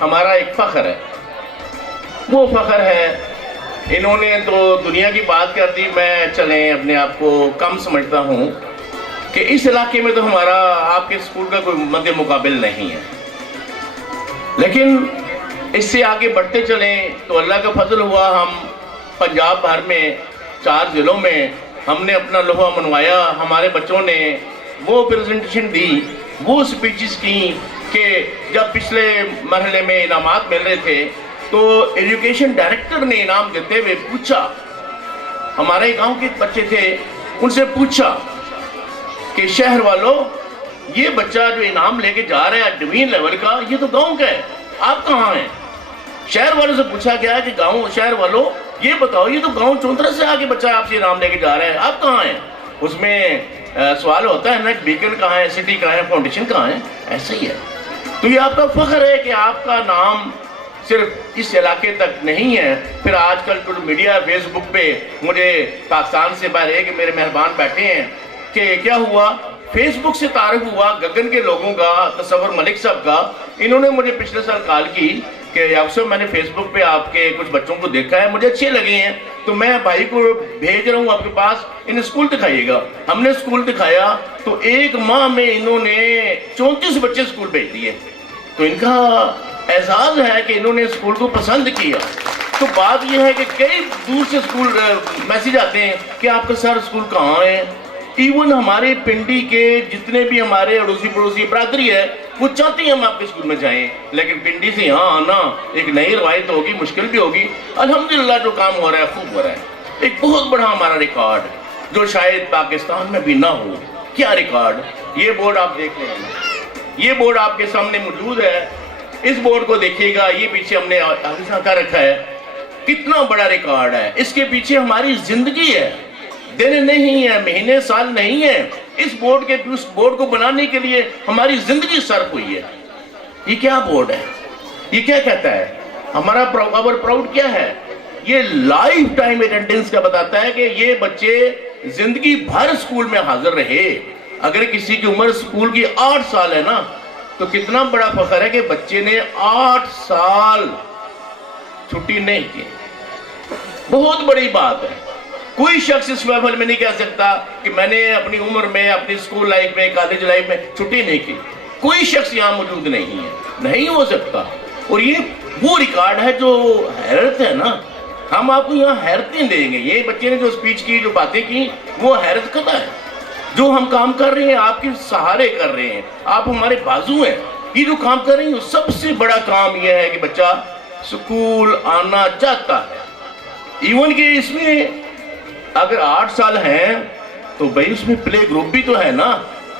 ہمارا ایک فخر ہے، وہ فخر ہے انہوں نے تو دنیا کی بات کر دی، میں چلیں اپنے آپ کو کم سمجھتا ہوں کہ اس علاقے میں تو ہمارا آپ کے اسکول کا کوئی مد مقابل نہیں ہے، لیکن اس سے آگے بڑھتے چلیں تو اللہ کا فضل ہوا، ہم پنجاب بھر میں 4 ضلعوں میں ہم نے اپنا لوہا منوایا، ہمارے بچوں نے وہ پریزنٹیشن دی، وہ سپیچز کی کہ جب پچھلے مرحلے میں انعامات مل رہے تھے تو ایجوکیشن ڈائریکٹر نے انعام دیتے ہوئے پوچھا، ہمارے گاؤں کے بچے تھے، ان سے پوچھا کہ شہر والوں یہ بچہ جو انعام لے کے جا رہا ہے ڈوین لیول کا، یہ تو گاؤں کا ہے، آپ کہاں ہیں؟ شہر والوں سے پوچھا گیا کہ گاؤں شہر والوں یہ بتاؤ، یہ تو گاؤں چونترا سے آگے بچہ آپ سے انعام لے کے جا رہا ہے، آپ کہاں ہیں؟ اس میں سوال ہوتا ہے نا، بیکن کہاں ہے، سٹی کہاں ہے، فاؤنڈیشن کہاں ہے؟ ایسا ہی ہے۔ تو یہ آپ کا فخر ہے کہ آپ کا نام صرف اس علاقے تک نہیں ہے۔ پھر آج کل تو میڈیا فیس بک پہ مجھے پاکستان سے باہر ایک میرے مہربان بیٹھے ہیں کہ کیا ہوا، فیس بک سے تعارف ہوا گگن کے لوگوں کا، تصور ملک صاحب کا، انہوں نے مجھے پچھلے سال کال کی کہ یاسر میں نے فیس بک پہ آپ کے کچھ بچوں کو دیکھا ہے، مجھے اچھے لگے ہیں، تو میں بھائی کو بھیج رہا ہوں آپ کے پاس، انہیں اسکول دکھائیے گا۔ ہم نے اسکول دکھایا تو 1 ماہ میں انہوں نے 34 بچے اسکول بھیج دیے، تو ان کا اعزاز ہے کہ انہوں نے اسکول کو پسند کیا۔ تو بات یہ ہے کہ کئی دور سے اسکول میسیج آتے ہیں کہ آپ کا سر اسکول کہاں ہے، ایون ہمارے پنڈی کے جتنے بھی ہمارے اڑوسی پڑوسی برادری ہے وہ چاہتے ہیں ہم آپ کے اسکول میں جائیں، لیکن پنڈی سے یہاں آنا ایک نئی روایت ہوگی، مشکل بھی ہوگی۔ الحمدللہ جو کام ہو رہا ہے خوب ہو رہا ہے، ایک بہت بڑا ہمارا ریکارڈ جو شاید پاکستان میں بھی نہ ہو۔ کیا ریکارڈ؟ یہ بورڈ آپ دیکھ رہے ہیں، یہ بورڈ آپ کے سامنے موجود ہے، اس بورڈ کو دیکھیے گا، یہ پیچھے ہم نے آگے کر رکھا ہے، کتنا بڑا ریکارڈ ہے، اس کے پیچھے ہماری زندگی ہے، دن نہیں ہے، مہینے سال نہیں ہے، اس بورڈ کو بنانے کے لیے ہماری زندگی صرف ہوئی ہے۔ یہ کیا بورڈ ہے؟ یہ کیا کہتا ہے؟ ہمارا پراؤڈ کیا ہے؟ یہ لائف ٹائم اٹینڈنس کا بتاتا ہے کہ یہ بچے زندگی بھر اسکول میں حاضر رہے۔ اگر کسی کی عمر اسکول کی 8 سال ہے نا تو کتنا بڑا فخر ہے کہ بچے نے 8 سال چھٹی نہیں کی، بہت بڑی بات ہے۔ کوئی شخص اس لیول میں نہیں کہہ سکتا کہ میں نے اپنی عمر میں، اپنی اسکول لائف میں، کالج لائف میں چھٹی نہیں کی، کوئی شخص یہاں موجود نہیں ہے، نہیں ہو سکتا۔ اور یہ وہ ریکارڈ ہے جو حیرت ہے نا، ہم آپ کو یہاں حیرتیں دیں گے۔ یہ بچے نے جو سپیچ کی، جو باتیں کی، وہ حیرت کتا ہے۔ جو ہم کام کر رہے ہیں آپ کے سہارے کر رہے ہیں، آپ ہمارے بازو ہیں، یہ جو کام کر رہے ہیں سب سے بڑا کام یہ ہے کہ بچہ سکول آنا چاہتا ہے۔ ایون کہ اس میں اگر 8 سال ہیں تو بھائی اس میں پلے گروپ بھی تو ہے نا،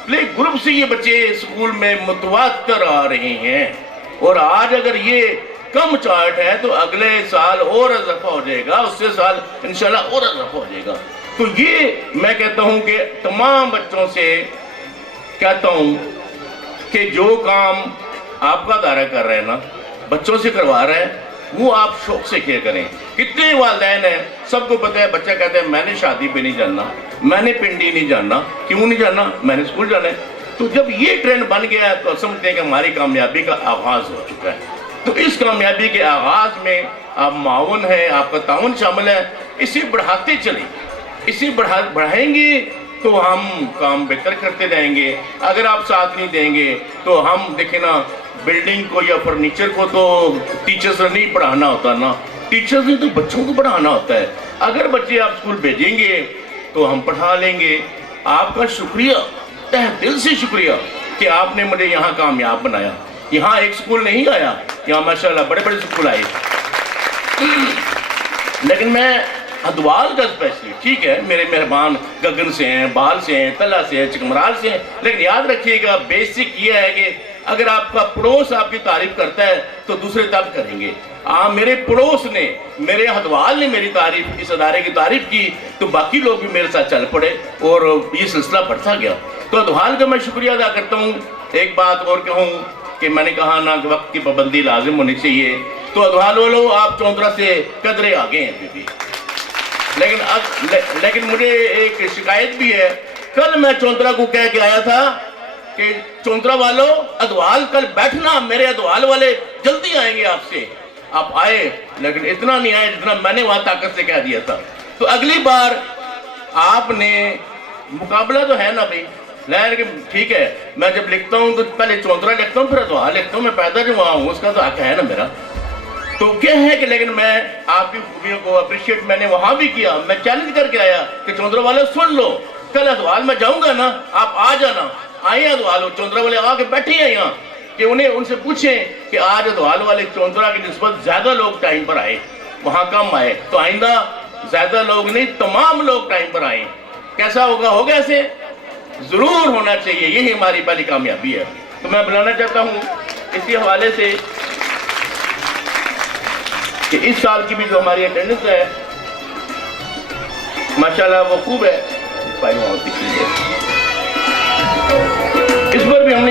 پلے گروپ سے یہ بچے سکول میں متواتر آ رہے ہیں، اور آج اگر یہ کم چارٹ ہے تو اگلے سال اور اضافہ ہو جائے گا، اس سے سال انشاءاللہ اور اضافہ ہو جائے گا۔ تو یہ میں کہتا ہوں کہ تمام بچوں سے کہتا ہوں کہ جو کام آپ کا ادارہ کر رہے ہیں نا، بچوں سے کروا رہے ہیں، وہ آپ شوق سے کیا کریں۔ کتنے والدین ہیں، سب کو پتہ ہے، بچہ کہتا ہے میں نے شادی پہ نہیں جانا، میں نے پنڈی نہیں جانا، کیوں نہیں جانا؟ میں نے اسکول جانا ہے۔ تو جب یہ ٹرینڈ بن گیا ہے تو سمجھتے ہیں کہ ہماری کامیابی کا آغاز ہو چکا ہے۔ تو اس کامیابی کے آغاز میں آپ معاون ہیں، آپ کا تعاون شامل ہے، اسے بڑھاتے چلیں، اسے بڑھائیں گے تو ہم کام بہتر کرتے جائیں گے۔ اگر آپ ساتھ نہیں دیں گے تو ہم دیکھیں نا، بلڈنگ کو یا فرنیچر کو تو ٹیچرز نے نہیں پڑھانا ہوتا نا، ٹیچرز نے تو بچوں کو پڑھانا ہوتا ہے۔ اگر بچے آپ اسکول بھیجیں گے تو ہم پڑھا لیں گے۔ آپ کا شکریہ، تہ دل سے شکریہ کہ آپ نے مجھے یہاں کامیاب بنایا۔ یہاں ایک سکول نہیں آیا، یہاں ماشاءاللہ بڑے بڑے سکول آئے، لیکن میں ہدوال کا اسپیشلی، ٹھیک ہے میرے مہربان گگن سے ہیں، بال سے ہیں، تلا سے ہیں، چکمرال سے ہیں، لیکن یاد رکھیے گا بیسک یہ ہے کہ اگر آپ کا پڑوس آپ کی تعریف کرتا ہے تو دوسرے تب کریں گے۔ میرے پڑوس نے، میرے ہدوال نے میری تعریف، اس ادارے کی تعریف کی تو باقی لوگ بھی میرے ساتھ چل پڑے اور یہ سلسلہ بڑھتا گیا۔ تو ہدوال کا میں شکریہ ادا کرتا ہوں۔ ایک بات اور کہوں کہ میں نے کہا نا کہ وقت کی پابندی لازم ہونی چاہیے، تو ہدوال والوں آپ چونترا سے قدرے آگے ہیں بھی، لیکن مجھے ایک شکایت بھی ہے۔ کل میں چونترا کو کہہ کے آیا تھا کہ چونترا والوں ادوال کل بیٹھنا، میرے ادوال والے جلدی آئیں گے آپ سے. آپ آئے لیکن اتنا نہیں آئے جتنا میں نے وہاں طاقت سے کہہ دیا تھا. تو اگلی بار آپ نے مقابلہ تو ہے نا بھائی, لیکن ٹھیک ہے, میں جب لکھتا ہوں تو پہلے چوندرا لکھتا ہوں پھر دعا لکھتا ہوں, میں پیدا جو وہاں ہوں اس کا تو حق ہے نا میرا. تو کیا ہے کہ لیکن میں آپ کی خوبیوں کو اپریشیٹ میں نے وہاں بھی کیا, میں چیلنج کر کے آیا کہ چوندرا والے سن لو, کل ادوال میں جاؤں گا نا, آپ آ جانا. آئے ادوال, چوندرا والے آ کے بیٹھے ہیں یہاں کہ ان سے پوچھیں کہ آج ادوال والے چوندرا کی نسبت زیادہ لوگ ٹائم پر آئے, وہاں کم آئے, تو آئندہ زیادہ لوگ نہیں تمام لوگ ٹائم پر آئیں. کیسا ہوگا ایسے ضرور ہونا چاہیے, یہی ہماری پہلی کامیابی ہے. تو میں بلانا چاہتا ہوں اسی حوالے سے کہ اس سال کی بھی جو ہماری اٹینڈنس ہے ماشاءاللہ وہ خوب ہے, اس پر بھی ہم نے